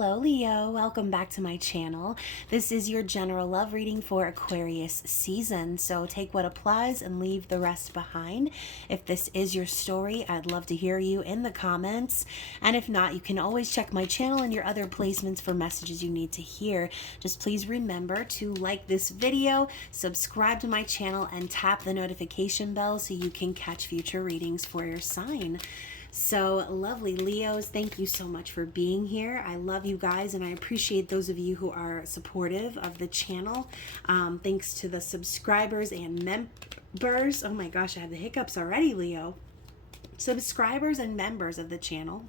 Hello Leo, welcome back to my channel. This is your general love reading for Aquarius season, so take what applies and leave the rest behind. If this is your story, I'd love to hear you in the comments, and if not, you can always check my channel and your other placements for messages you need to hear. Just please remember to like this video, subscribe to my channel, and tap the notification bell so you can catch future readings for your sign. So lovely Leos, thank you so much for being here. I love you guys and I appreciate those of you who are supportive of the channel. Thanks to the subscribers and members. Oh my gosh, I have the hiccups already, Leo. Subscribers and members of the channel.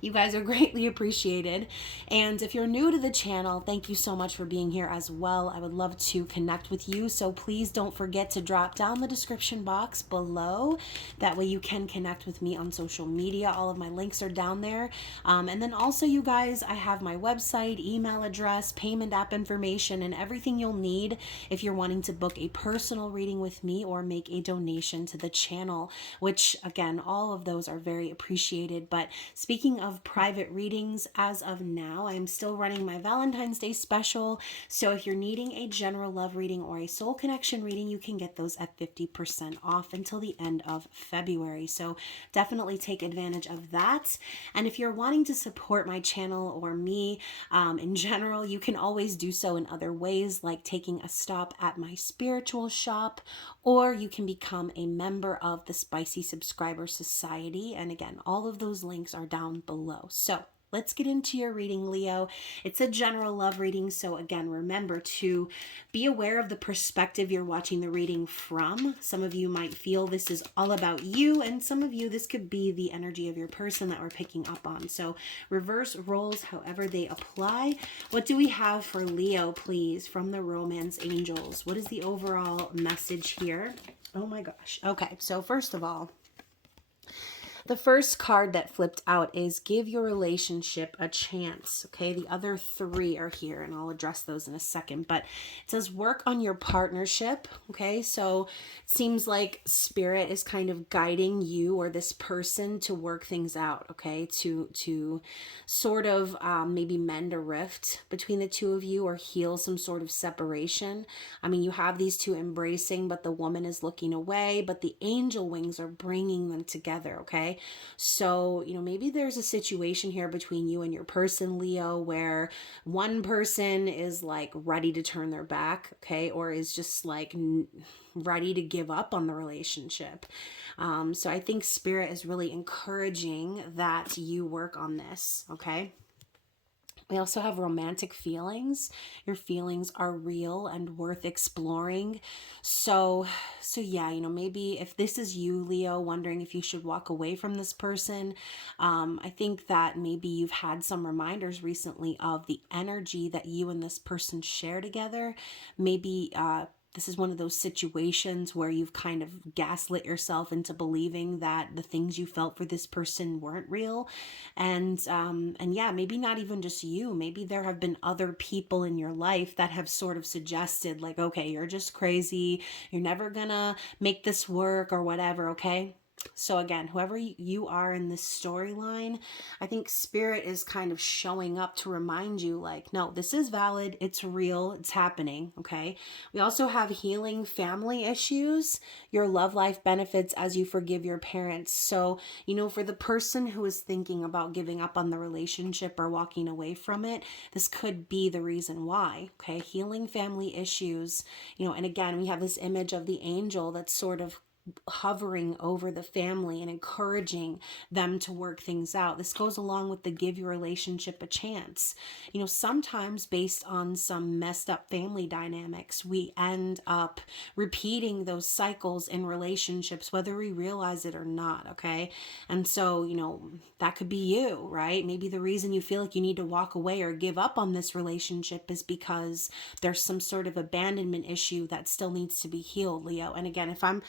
You guys are greatly appreciated. And if you're new to the channel, thank you so much for being here as well. I would love to connect with you. So please don't forget to drop down the description box below. That way you can connect with me on social media. All of my links are down there. And then also, you guys, I have my website, email address, payment app information, and everything you'll need if you're wanting to book a personal reading with me or make a donation to the channel, which again, all of those are very appreciated. But speaking of private readings, as of now, I'm still running my Valentine's Day special. So if you're needing a general love reading or a soul connection reading, you can get those at 50% off until the end of February. So definitely take advantage of that. And if you're wanting to support my channel or me in general, you can always do so in other ways, like taking a stop at my spiritual shop, or you can become a member of the Spicy Subscriber Society. And again, all of those links are down below. So let's get into your reading, Leo. It's a general love reading. So again, remember to be aware of the perspective you're watching the reading from. Some of you might feel this is all about you, and some of you, this could be the energy of your person that we're picking up on. So reverse roles however they apply. What do we have for Leo, please, from the Romance Angels? What is the overall message here? Oh my gosh. Okay, so first of all, the first card that flipped out is give your relationship a chance. Okay, the other three are here and I'll address those in a second, but it says work on your partnership. Okay, so it seems like spirit is kind of guiding you or this person to work things out. Okay, to sort of maybe mend a rift between the two of you or heal some sort of separation. I mean, you have these two embracing, but the woman is looking away, but the angel wings are bringing them together. Okay, so, you know, maybe there's a situation here between you and your person, Leo, where one person is like ready to turn their back, okay, or is just like ready to give up on the relationship. So I think spirit is really encouraging that you work on this, okay? We also have romantic feelings. Your feelings are real and worth exploring. So yeah, you know, maybe if this is you, Leo, wondering if you should walk away from this person, I think that maybe you've had some reminders recently of the energy that you and this person share together. Maybe this is one of those situations where you've kind of gaslit yourself into believing that the things you felt for this person weren't real. And yeah, maybe not even just you. Maybe there have been other people in your life that have sort of suggested like, okay, you're just crazy. You're never gonna make this work or whatever, okay? So again, whoever you are in this storyline, I think spirit is kind of showing up to remind you like, no, this is valid. It's real. It's happening. Okay. We also have healing family issues. Your love life benefits as you forgive your parents. So, you know, for the person who is thinking about giving up on the relationship or walking away from it, this could be the reason why. Okay. Healing family issues, you know, and again, we have this image of the angel that's sort of hovering over the family and encouraging them to work things out. This goes along with the give your relationship a chance. You know, sometimes based on some messed up family dynamics, we end up repeating those cycles in relationships, whether we realize it or not, okay? And so, you know, that could be you, right? Maybe the reason you feel like you need to walk away or give up on this relationship is because there's some sort of abandonment issue that still needs to be healed, Leo. And again, if I'm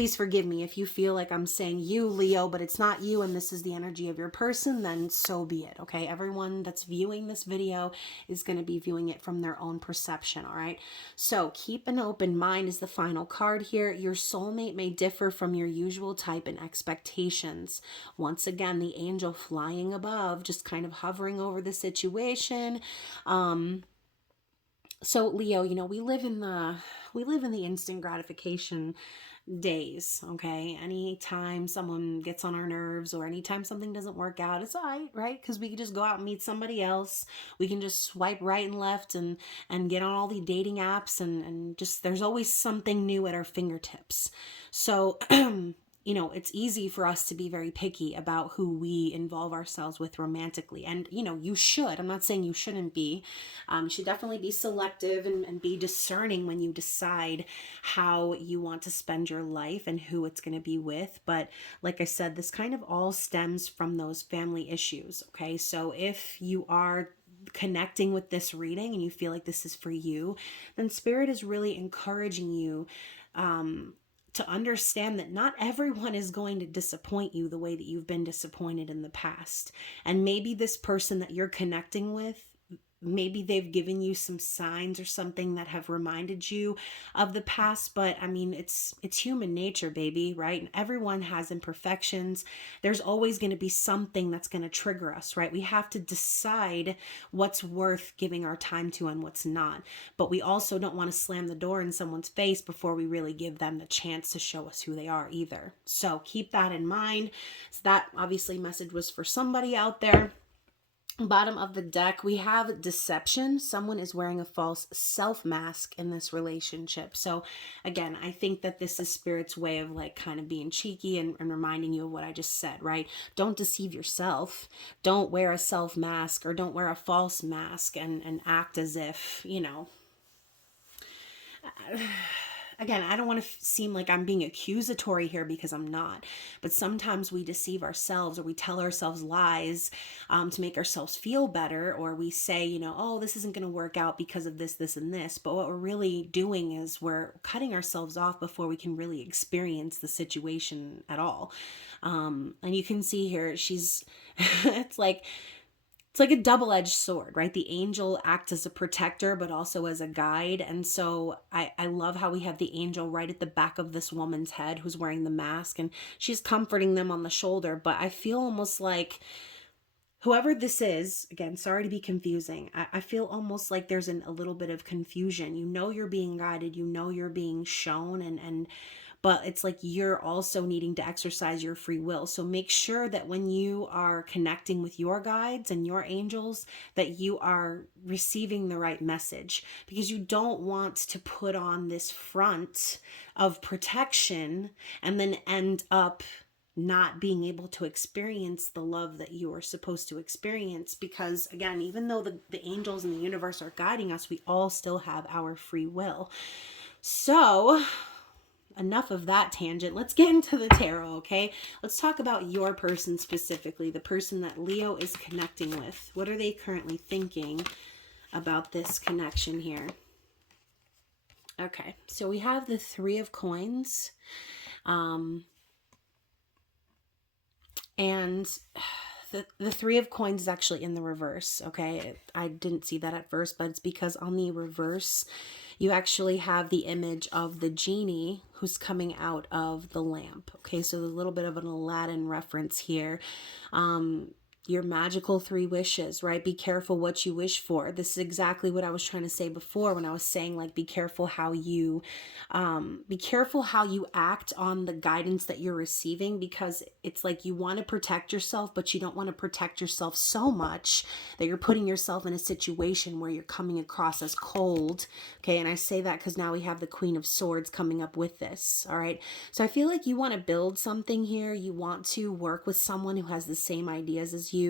please forgive me if you feel like I'm saying you, Leo, but it's not you and this is the energy of your person, then so be it, okay? Everyone that's viewing this video is going to be viewing it from their own perception, all right? So keep an open mind is the final card here. Your soulmate may differ from your usual type and expectations. Once again, the angel flying above, just kind of hovering over the situation. So Leo, you know, we live in the instant gratification days, okay? Anytime someone gets on our nerves or anytime something doesn't work out, it's all right? Because we can just go out and meet somebody else. We can just swipe right and left and get on all the dating apps and just there's always something new at our fingertips. So you know, it's easy for us to be very picky about who we involve ourselves with romantically. And, you know, you should. I'm not saying you shouldn't be. You should definitely be selective and be discerning when you decide how you want to spend your life and who it's going to be with. But like I said, this kind of all stems from those family issues. Okay. So if you are connecting with this reading and you feel like this is for you, then Spirit is really encouraging you to understand that not everyone is going to disappoint you the way that you've been disappointed in the past. And maybe this person that you're connecting with, maybe they've given you some signs or something that have reminded you of the past, but I mean, it's human nature, baby, right? And everyone has imperfections. There's always going to be something that's going to trigger us, right? We have to decide what's worth giving our time to and what's not. But we also don't want to slam the door in someone's face before we really give them the chance to show us who they are either. So keep that in mind. So that obviously message was for somebody out there. Bottom of the deck, we have deception. Someone is wearing a false self mask in this relationship. So again, I think that this is Spirit's way of like kind of being cheeky and reminding you of what I just said, right? Don't deceive yourself. Don't wear a self mask or don't wear a false mask and act as if, you know, again, I don't want to seem like I'm being accusatory here because I'm not, but sometimes we deceive ourselves or we tell ourselves lies to make ourselves feel better, or we say, you know, oh, this isn't going to work out because of this, this, and this. But what we're really doing is we're cutting ourselves off before we can really experience the situation at all. And you can see here, she's, it's like a double-edged sword, right? The angel acts as a protector, but also as a guide. And so I love how we have the angel right at the back of this woman's head who's wearing the mask, and she's comforting them on the shoulder. But I feel almost like whoever this is, again, sorry to be confusing. I feel almost like there's a little bit of confusion. You know you're being guided, you know you're being shown, but it's like you're also needing to exercise your free will. So make sure that when you are connecting with your guides and your angels, that you are receiving the right message, because you don't want to put on this front of protection and then end up not being able to experience the love that you are supposed to experience. Because again, even though the angels in the universe are guiding us, we all still have our free will. So enough of that tangent. Let's get into the tarot, okay? Let's talk about your person specifically, the person that Leo is connecting with. What are they currently thinking about this connection here? Okay, so we have the Three of Coins. And the Three of Coins is actually in the reverse, okay? I didn't see that at first, but it's because on the reverse, you actually have the image of the genie who's coming out of the lamp. Okay, so there's a little bit of an Aladdin reference here. Your magical three wishes, right? Be careful what you wish for. This is exactly what I was trying to say before when I was saying, like, be careful how you act on the guidance that you're receiving, because it's like you want to protect yourself, but you don't want to protect yourself so much that you're putting yourself in a situation where you're coming across as cold. Okay, and I say that because now we have the Queen of Swords coming up with this. All right, so I feel like you want to build something here. You want to work with someone who has the same ideas as you.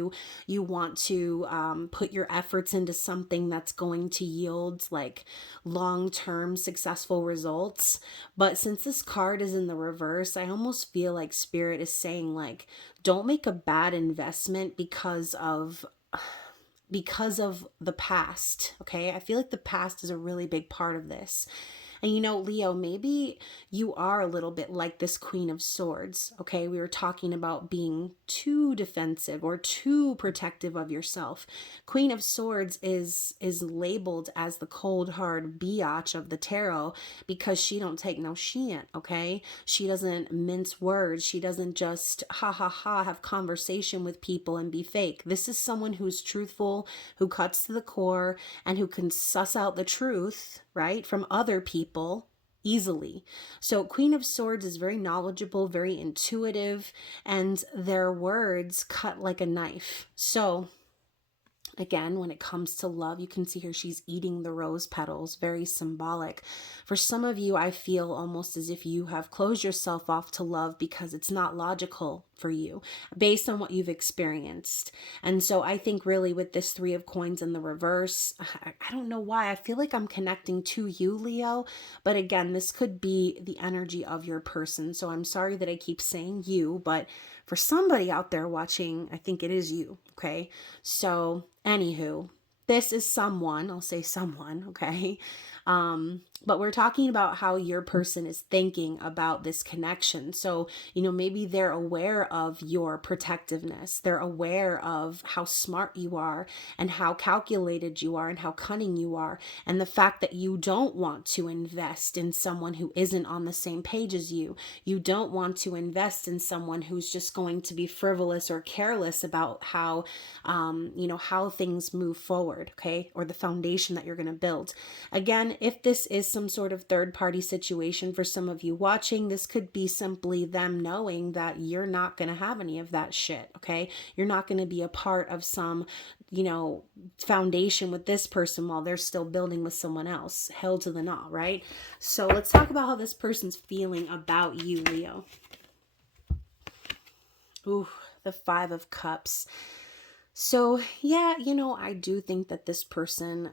You want to put your efforts into something that's going to yield like long-term successful results. But since this card is in the reverse, I almost feel like Spirit is saying, like, don't make a bad investment because of the past. Okay, I feel like the past is a really big part of this. And you know, Leo, maybe you are a little bit like this Queen of Swords. Okay, we were talking about being too defensive or too protective of yourself. Queen of Swords is labeled as the cold hard biatch of the tarot because she don't take no shit. Okay, she doesn't mince words. She doesn't just ha ha ha have conversation with people and be fake. This is someone who's truthful, who cuts to the core, and who can suss out the truth, right, from other people easily. So Queen of Swords is very knowledgeable, very intuitive, and their words cut like a knife. So again, when it comes to love, you can see here she's eating the rose petals, very symbolic. For some of you, I feel almost as if you have closed yourself off to love because it's not logical for you based on what you've experienced. And so I think really with this Three of Coins in the reverse, I don't know why, I feel like I'm connecting to you, Leo, but again, this could be the energy of your person. So I'm sorry that I keep saying you, but for somebody out there watching, I think it is you. Okay. So anywho, this is someone, I'll say someone, okay? But we're talking about how your person is thinking about this connection. So, you know, maybe they're aware of your protectiveness. They're aware of how smart you are and how calculated you are and how cunning you are. And the fact that you don't want to invest in someone who isn't on the same page as you. You don't want to invest in someone who's just going to be frivolous or careless about how, you know, how things move forward, okay? Or the foundation that you're going to build. Again, if this is some sort of third-party situation for some of you watching, this could be simply them knowing that you're not going to have any of that shit, okay? You're not going to be a part of some, you know, foundation with this person while they're still building with someone else. Hell to the nah, right? So let's talk about how this person's feeling about you, Leo. Ooh, the Five of Cups. So yeah, you know, I do think that this person,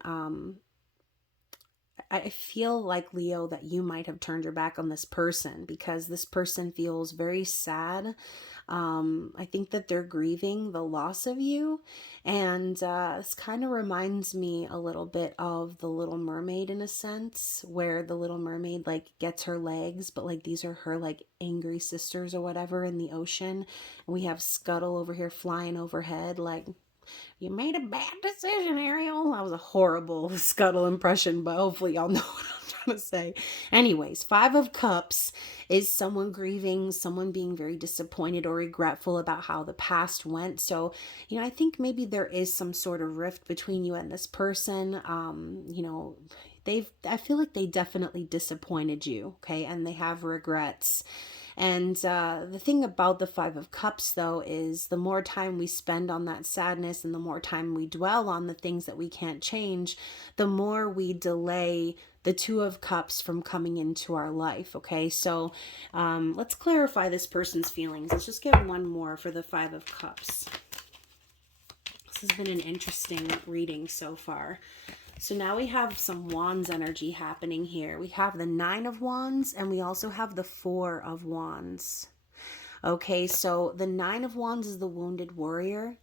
I feel like, Leo, that you might have turned your back on this person because this person feels very sad. I think that they're grieving the loss of you. And this kind of reminds me a little bit of The Little Mermaid in a sense, where the Little Mermaid like gets her legs, but like these are her like angry sisters or whatever in the ocean. And we have Scuttle over here flying overhead like, you made a bad decision, Ariel. That was a horrible Scuttle impression, but hopefully y'all know what I'm trying to say. Anyways, Five of Cups is someone grieving, someone being very disappointed or regretful about how the past went. So, you know, I think maybe there is some sort of rift between you and this person. You know, I feel like they definitely disappointed you, okay? And they have regrets. And the thing about the Five of Cups, though, is the more time we spend on that sadness and the more time we dwell on the things that we can't change, the more we delay the Two of Cups from coming into our life, okay? So let's clarify this person's feelings. Let's just get one more for the Five of Cups. This has been an interesting reading so far. So now we have some Wands energy happening here. We have the Nine of Wands and we also have the Four of Wands. Okay, so the Nine of Wands is the wounded warrior.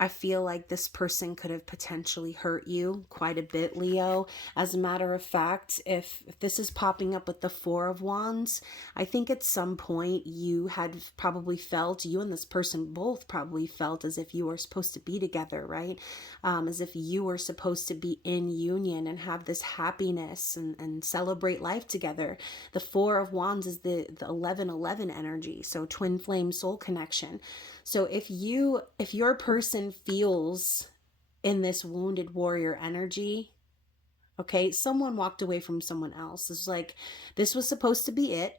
I feel like this person could have potentially hurt you quite a bit, Leo. As a matter of fact, if this is popping up with the Four of Wands, I think at some point you had probably felt, you and this person both probably felt as if you were supposed to be together, right? As if you were supposed to be in union and have this happiness and celebrate life together. The Four of Wands is the 11-11 energy, so twin flame soul connection. So if your person feels in this wounded warrior energy, okay, someone walked away from someone else. It's like, this was supposed to be it,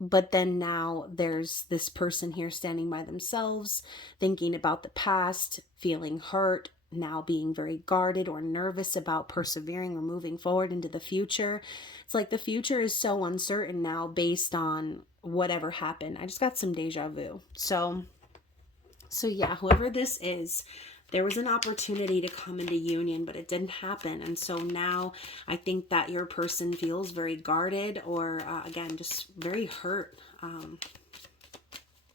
but then now there's this person here standing by themselves, thinking about the past, feeling hurt, now being very guarded or nervous about persevering or moving forward into the future. It's like the future is so uncertain now based on whatever happened. I just got some deja vu. So yeah, whoever this is, there was an opportunity to come into union, but it didn't happen. And so now I think that your person feels very guarded or, again, just very hurt.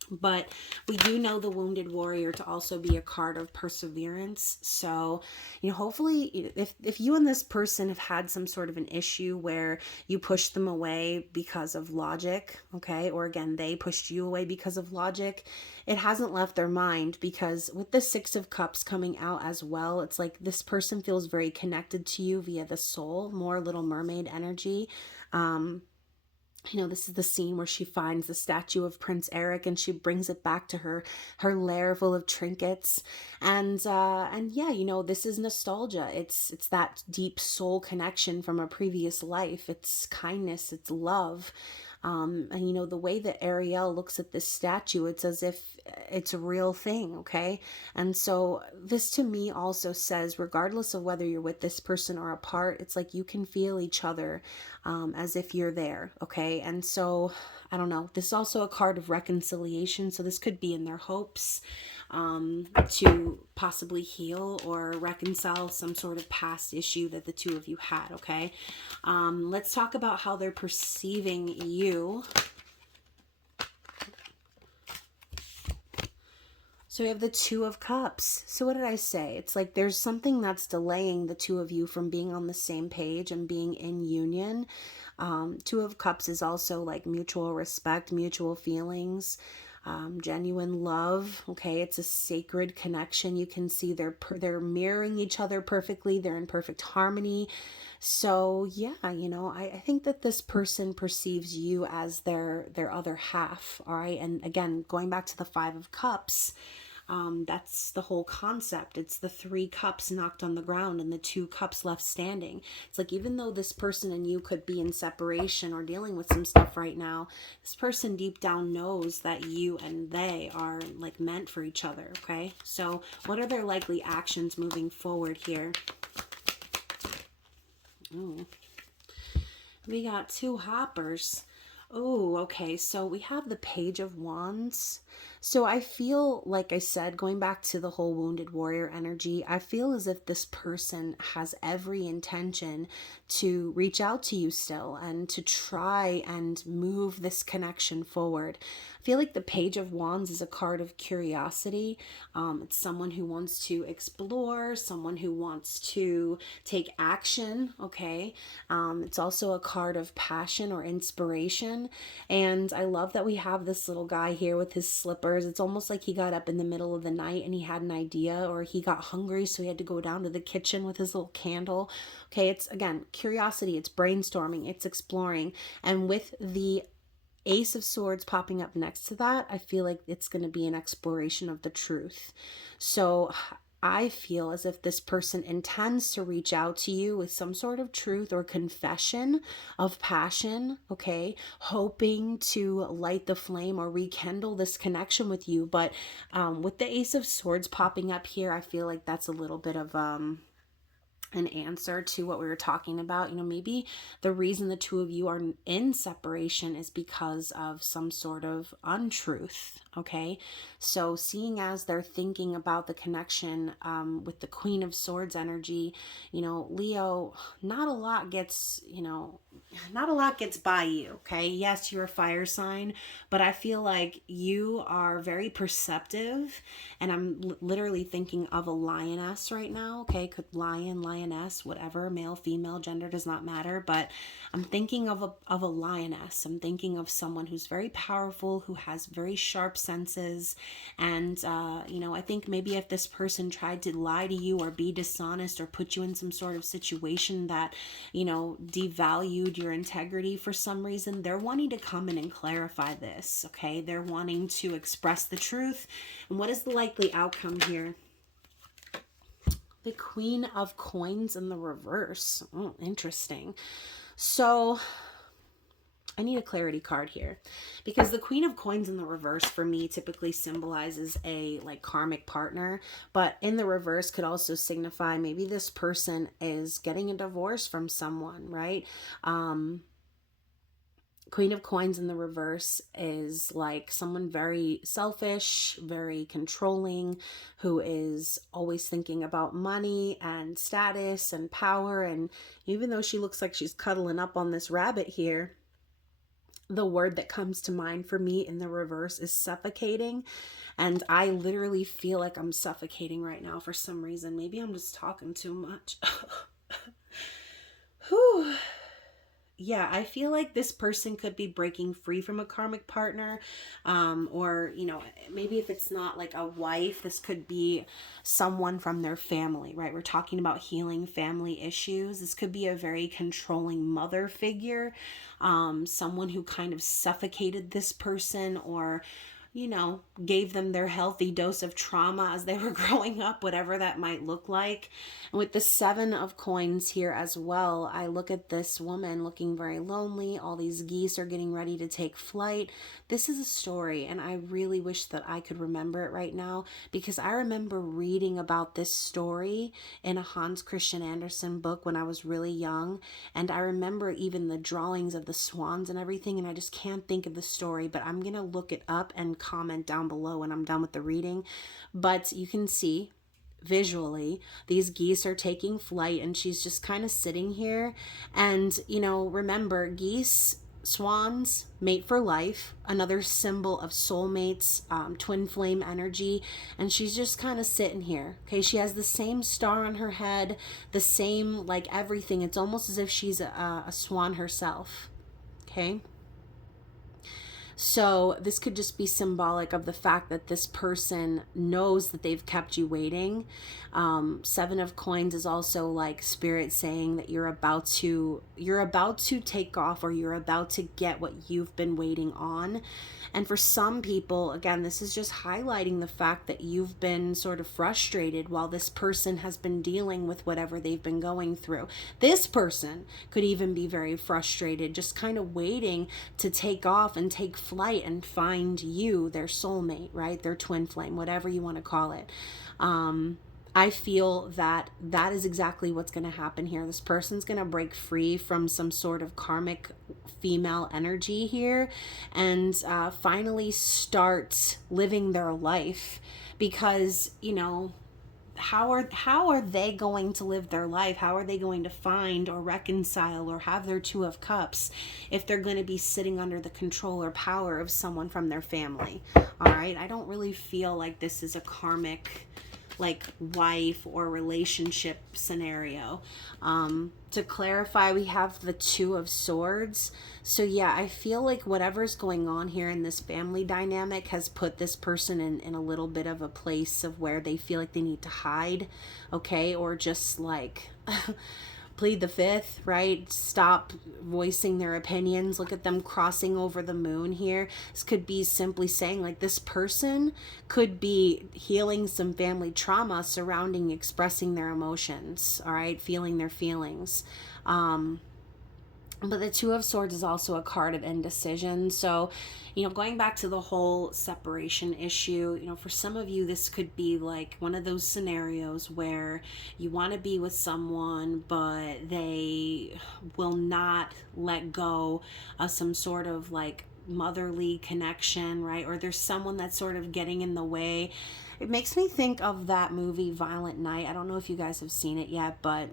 But we do know the Wounded Warrior to also be a card of perseverance. So, hopefully if you and this person have had some sort of an issue where you pushed them away because of logic, okay, or again, they pushed you away because of logic, it hasn't left their mind, because with the Six of Cups coming out as well, it's like this person feels very connected to you via the soul, more Little Mermaid energy. This is the scene where she finds the statue of Prince Eric and she brings it back to her lair full of trinkets. And yeah, this is nostalgia. It's that deep soul connection from a previous life. It's kindness, it's love. And the way that Ariel looks at this statue, it's as if it's a real thing, okay? And so this to me also says, regardless of whether you're with this person or apart, it's like you can feel each other as if you're there, okay? And so, I don't know, this is also a card of reconciliation, so this could be in their hopes to possibly heal or reconcile some sort of past issue that the two of you had, okay? Let's talk about how they're perceiving you. So we have the Two of Cups. So what did I say? It's like there's something that's delaying the two of you from being on the same page and being in union. Two of Cups is also like mutual respect, mutual feelings, genuine love. Okay, it's a sacred connection. You can see they're mirroring each other perfectly. They're in perfect harmony. So yeah, I think that this person perceives you as their other half. All right, and again, going back to the Five of Cups. That's the whole concept. It's the 3 cups knocked on the ground and the 2 cups left standing. It's like, even though this person and you could be in separation or dealing with some stuff right now, this person deep down knows that you and they are like meant for each other. Okay, so what are their likely actions moving forward here? Ooh. We got 2 hoppers. Oh, okay. So we have the Page of Wands. So I feel, like I said, going back to the whole Wounded Warrior energy, I feel as if this person has every intention to reach out to you still and to try and move this connection forward. I feel like the Page of Wands is a card of curiosity. It's someone who wants to explore, someone who wants to take action, okay? It's also a card of passion or inspiration. And I love that we have this little guy here with his slippers. It's almost like he got up in the middle of the night and he had an idea, or he got hungry, so he had to go down to the kitchen with his little candle. Okay, it's again curiosity, it's brainstorming, it's exploring. And with the Ace of Swords popping up next to that, I feel like it's going to be an exploration of the truth. So I feel as if this person intends to reach out to you with some sort of truth or confession of passion, okay? Hoping to light the flame or rekindle this connection with you. But with the Ace of Swords popping up here, I feel like that's a little bit of an answer to what we were talking about. Maybe the reason the two of you are in separation is because of some sort of untruth. Okay, so seeing as they're thinking about the connection with the Queen of Swords energy, Leo, not a lot gets by you. Okay, yes, you're a fire sign, but I feel like you are very perceptive, and I'm literally thinking of a lioness right now. Okay, could lioness, whatever, male, female, gender does not matter, but I'm thinking of a lioness. I'm thinking of someone who's very powerful, who has very sharp senses. And I think maybe if this person tried to lie to you or be dishonest or put you in some sort of situation that devalued your integrity for some reason, they're wanting to come in and clarify this. Okay, they're wanting to express the truth. And what is the likely outcome here? The Queen of Coins in the reverse. Oh, interesting. So I need a clarity card here, because the Queen of Coins in the reverse for me typically symbolizes a like karmic partner, but in the reverse could also signify maybe this person is getting a divorce from someone, right? Queen of Coins in the reverse is like someone very selfish, very controlling, who is always thinking about money and status and power. And even though she looks like she's cuddling up on this rabbit here, The word that comes to mind for me in the reverse is suffocating. And I literally feel like I'm suffocating right now for some reason. Maybe I'm just talking too much. Whew. Yeah, I feel like this person could be breaking free from a karmic partner, or, you know, maybe if it's not like a wife, this could be someone from their family, right? We're talking about healing family issues. This could be a very controlling mother figure, someone who kind of suffocated this person, or, you know, gave them their healthy dose of trauma as they were growing up, whatever that might look like. And with the 7 of coins here as well, I look at this woman looking very lonely. All these geese are getting ready to take flight. This is a story, and I really wish that I could remember it right now, because I remember reading about this story in a Hans Christian Andersen book when I was really young, and I remember even the drawings of the swans and everything, and I just can't think of the story, but I'm gonna look it up and comment down below when I'm done with the reading. But you can see visually these geese are taking flight, and she's just kind of sitting here. And, you know, remember, geese, swans mate for life, another symbol of soulmates, twin flame energy. And she's just kind of sitting here. Okay, she has the same star on her head, the same, like, everything. It's almost as if she's a swan herself. Okay, so this could just be symbolic of the fact that this person knows that they've kept you waiting. 7 of coins is also like spirit saying that you're about to take off, or you're about to get what you've been waiting on. And for some people, again, this is just highlighting the fact that you've been sort of frustrated while this person has been dealing with whatever they've been going through. This person could even be very frustrated, just kind of waiting to take off and take flight and find you, their soulmate, right? Their twin flame, whatever you want to call it. I feel that that is exactly what's going to happen here. This person's going to break free from some sort of karmic female energy here, and finally start living their life. Because, you know, how are they going to live their life? How are they going to find or reconcile or have their 2 of cups if they're going to be sitting under the control or power of someone from their family? All right, I don't really feel like this is a karmic, like, wife or relationship scenario. To clarify, we have the 2 of swords. So yeah, I feel like whatever's going on here in this family dynamic has put this person in a little bit of a place of where they feel like they need to hide, okay, or just like plead the fifth, right? Stop voicing their opinions. Look at them crossing over the moon here. This could be simply saying, like, this person could be healing some family trauma surrounding expressing their emotions, all right? Feeling their feelings. But the 2 of swords is also a card of indecision. So, you know, going back to the whole separation issue, you know, for some of you, this could be like one of those scenarios where you want to be with someone, but they will not let go of some sort of like motherly connection, right? Or there's someone that's sort of getting in the way. It makes me think of that movie Violent Night. I don't know if you guys have seen it yet, but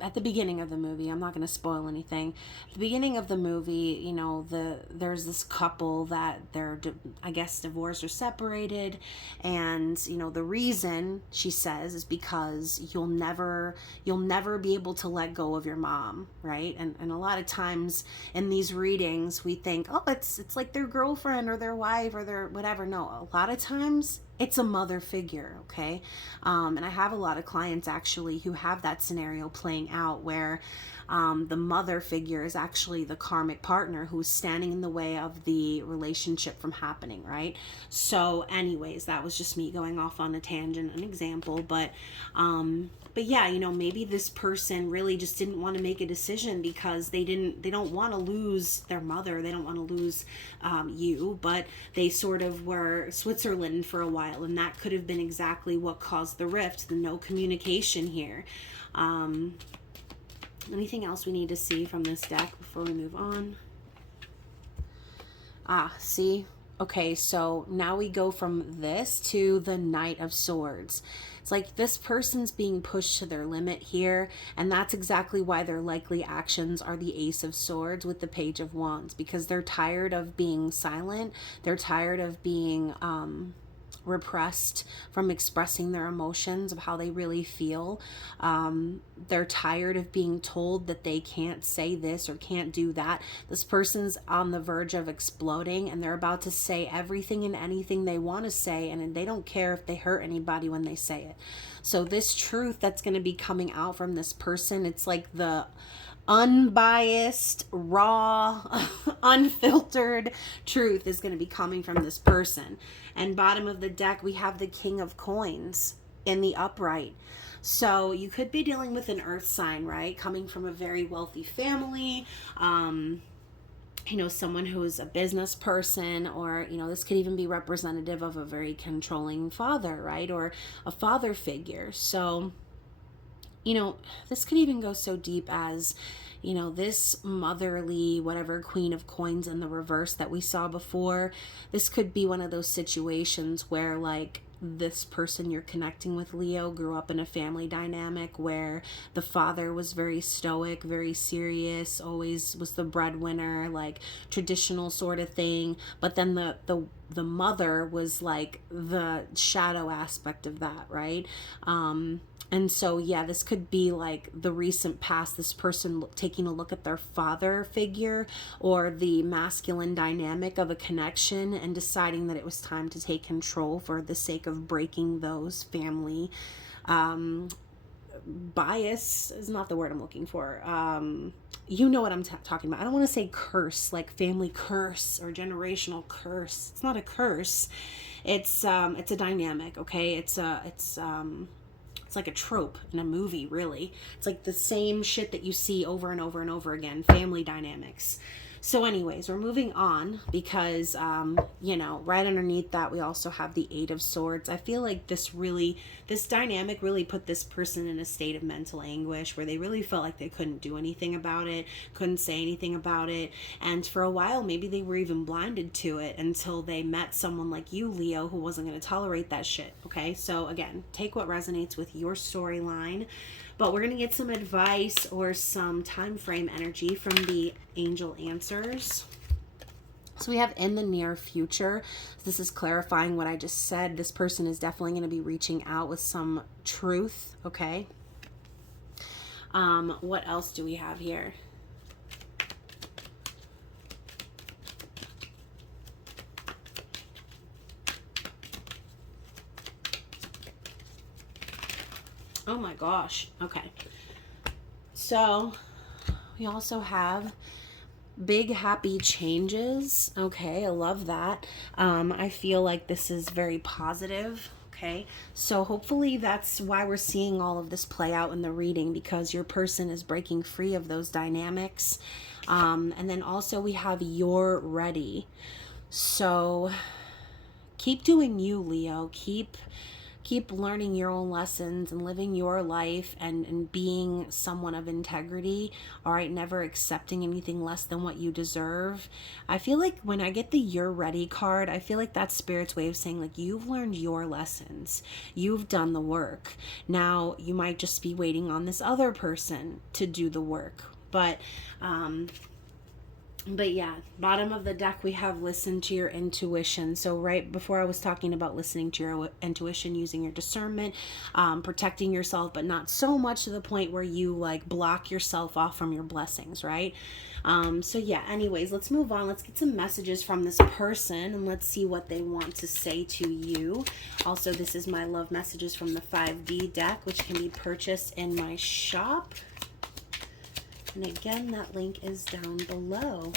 at the beginning of the movie, I'm not going to spoil anything. At the beginning of the movie, you know, there's this couple that they're, I guess, divorced or separated, and you know the reason, she says, is because you'll never be able to let go of your mom, right? And a lot of times in these readings, we think, oh, it's like their girlfriend or their wife or their whatever. No, a lot of times it's a mother figure, okay? And I have a lot of clients actually who have that scenario playing out where the mother figure is actually the karmic partner who's standing in the way of the relationship from happening, right? So anyways, that was just me going off on a tangent, an example, but yeah, you know, maybe this person really just didn't want to make a decision because they don't want to lose their mother. They don't want to lose you, but they sort of were Switzerland for a while, and that could have been exactly what caused the rift, the no communication here. Anything else we need to see from this deck before we move on? See, Okay, so now we go from this to the Knight of Swords. It's like this person's being pushed to their limit here, and that's exactly why their likely actions are the Ace of Swords with the Page of Wands, because they're tired of being silent. They're tired of being repressed from expressing their emotions of how they really feel. They're tired of being told that they can't say this or can't do that. This person's on the verge of exploding, and they're about to say everything and anything they want to say, and they don't care if they hurt anybody when they say it. So this truth that's going to be coming out from this person, it's like the unbiased, raw, unfiltered truth is going to be coming from this person. And bottom of the deck, we have the King of Coins in the upright. So you could be dealing with an earth sign, right? Coming from a very wealthy family, someone who's a business person, or, this could even be representative of a very controlling father, right? Or a father figure. So, this could even go so deep as, this motherly, whatever, Queen of Coins in the reverse that we saw before. This could be one of those situations where, like, this person you're connecting with, Leo, grew up in a family dynamic where the father was very stoic, very serious, always was the breadwinner, like traditional sort of thing. But then the mother was like the shadow aspect of that, right? And so, yeah, this could be like the recent past, this person taking a look at their father figure or the masculine dynamic of a connection and deciding that it was time to take control for the sake of breaking those family. Bias is not the word I'm looking for. You know what I'm talking about. I don't want to say curse, like family curse or generational curse. It's not a curse. It's a dynamic, okay? It's like a trope in a movie, really. It's like the same shit that you see over and over and over again, family dynamics. So anyways, we're moving on because, right underneath that, we also have the Eight of Swords. I feel like this dynamic really put this person in a state of mental anguish where they really felt like they couldn't do anything about it, couldn't say anything about it. And for a while, maybe they were even blinded to it until they met someone like you, Leo, who wasn't going to tolerate that shit. Okay. So again, take what resonates with your storyline. But we're going to get some advice or some time frame energy from the angel answers. So we have in the near future. This is clarifying what I just said. This person is definitely going to be reaching out with some truth, okay? What else do we have here? Oh my gosh. Okay. So we also have big happy changes. Okay, I love that. I feel like this is very positive. Okay, so hopefully that's why we're seeing all of this play out in the reading, because your person is breaking free of those dynamics. And then also we have you're ready. So keep doing you, Leo. Keep learning your own lessons and living your life and being someone of integrity, all right? Never accepting anything less than what you deserve. I feel like when I get the you're ready card, I feel like that's Spirit's way of saying, like, you've learned your lessons. You've done the work. Now you might just be waiting on this other person to do the work. But yeah, bottom of the deck, we have listen to your intuition. So right before I was talking about listening to your intuition, using your discernment, protecting yourself, but not so much to the point where you like block yourself off from your blessings, right? So yeah, anyways, let's move on. Let's get some messages from this person and let's see what they want to say to you. Also, this is my love messages from the 5D deck, which can be purchased in my shop. And again, that link is down below.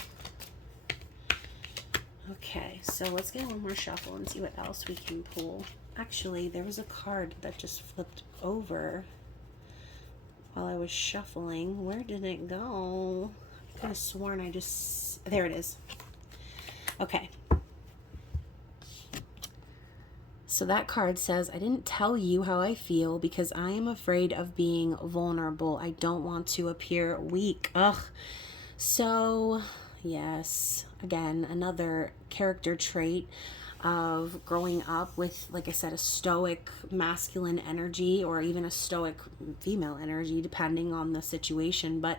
Okay, so let's get one more shuffle and see what else we can pull. Actually, there was a card that just flipped over while I was shuffling. Where did it go? I could have sworn I just... There it is. Okay. So that card says, I didn't tell you how I feel because I am afraid of being vulnerable. I don't want to appear weak. Ugh. So, Yes. Again, another character trait of growing up with, like I said, a stoic masculine energy or even a stoic female energy, depending on the situation. But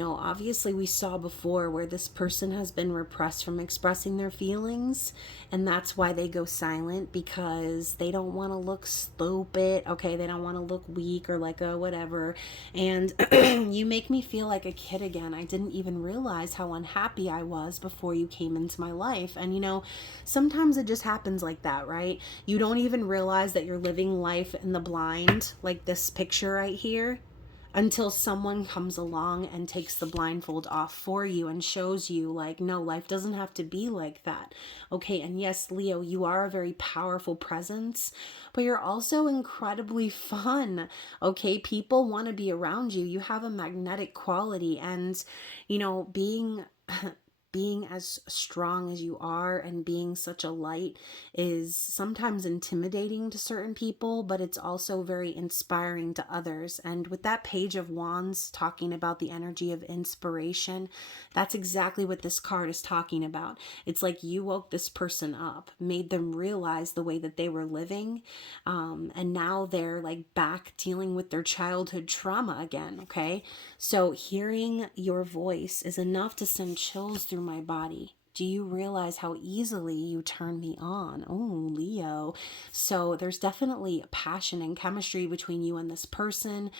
obviously we saw before where this person has been repressed from expressing their feelings, and that's why they go silent, because they don't want to look stupid, okay? They don't want to look weak or like a whatever. And you make me feel like a kid again. I didn't even realize how unhappy I was before you came into my life. And sometimes it just happens like that, right? You don't even realize that you're living life in the blind, like this picture right here, until someone comes along and takes the blindfold off for you and shows you, like, no, life doesn't have to be like that. Okay, and yes, Leo, you are a very powerful presence, but you're also incredibly fun. Okay, people want to be around you. You have a magnetic quality, and being being as strong as you are and being such a light is sometimes intimidating to certain people, but it's also very inspiring to others. And with that page of wands talking about the energy of inspiration, that's exactly what this card is talking about. It's like you woke this person up, made them realize the way that they were living, and now they're like back dealing with their childhood trauma again. Okay, so hearing your voice is enough to send chills through my body. Do you realize how easily you turn me on? Oh, Leo. So there's definitely passion and chemistry between you and this person.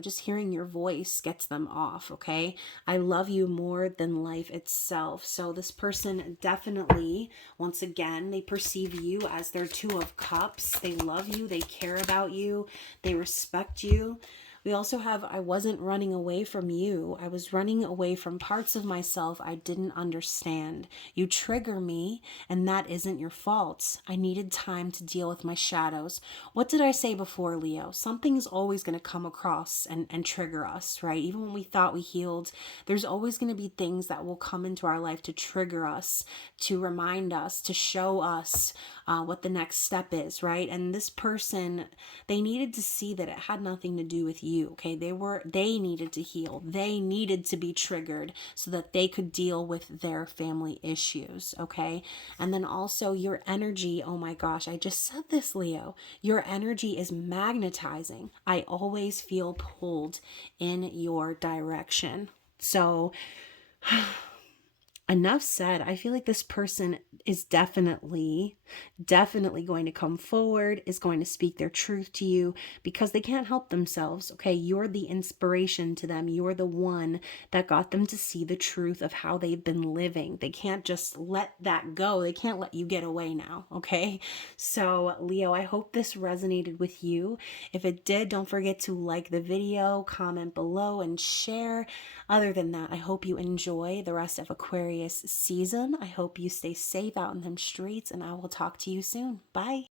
Just hearing your voice gets them off, okay? I love you more than life itself. So this person definitely, once again, they perceive you as their Two of Cups. They love you. They care about you. They respect you. We also have, I wasn't running away from you. I was running away from parts of myself I didn't understand. You trigger me, and that isn't your fault. I needed time to deal with my shadows. What did I say before, Leo? Something is always going to come across and trigger us, right? Even when we thought we healed, there's always going to be things that will come into our life to trigger us, to remind us, to show us what the next step is, right? And this person, they needed to see that it had nothing to do with you. Okay, they needed to heal, they needed to be triggered so that they could deal with their family issues. Okay, and then also your energy, oh my gosh, I just said this, Leo, your energy is magnetizing. I always feel pulled in your direction. So enough said. I feel like this person is definitely going to come forward, is going to speak their truth to you, because they can't help themselves. Okay, you're the inspiration to them. You're the one that got them to see the truth of how they've been living. They can't just let that go. They can't let you get away now. Okay, so Leo, I hope this resonated with you. If it did, don't forget to like the video, comment below, and share. Other than that, I hope you enjoy the rest of Aquarius season. I hope you stay safe out in them streets, and I will talk to you soon. Bye.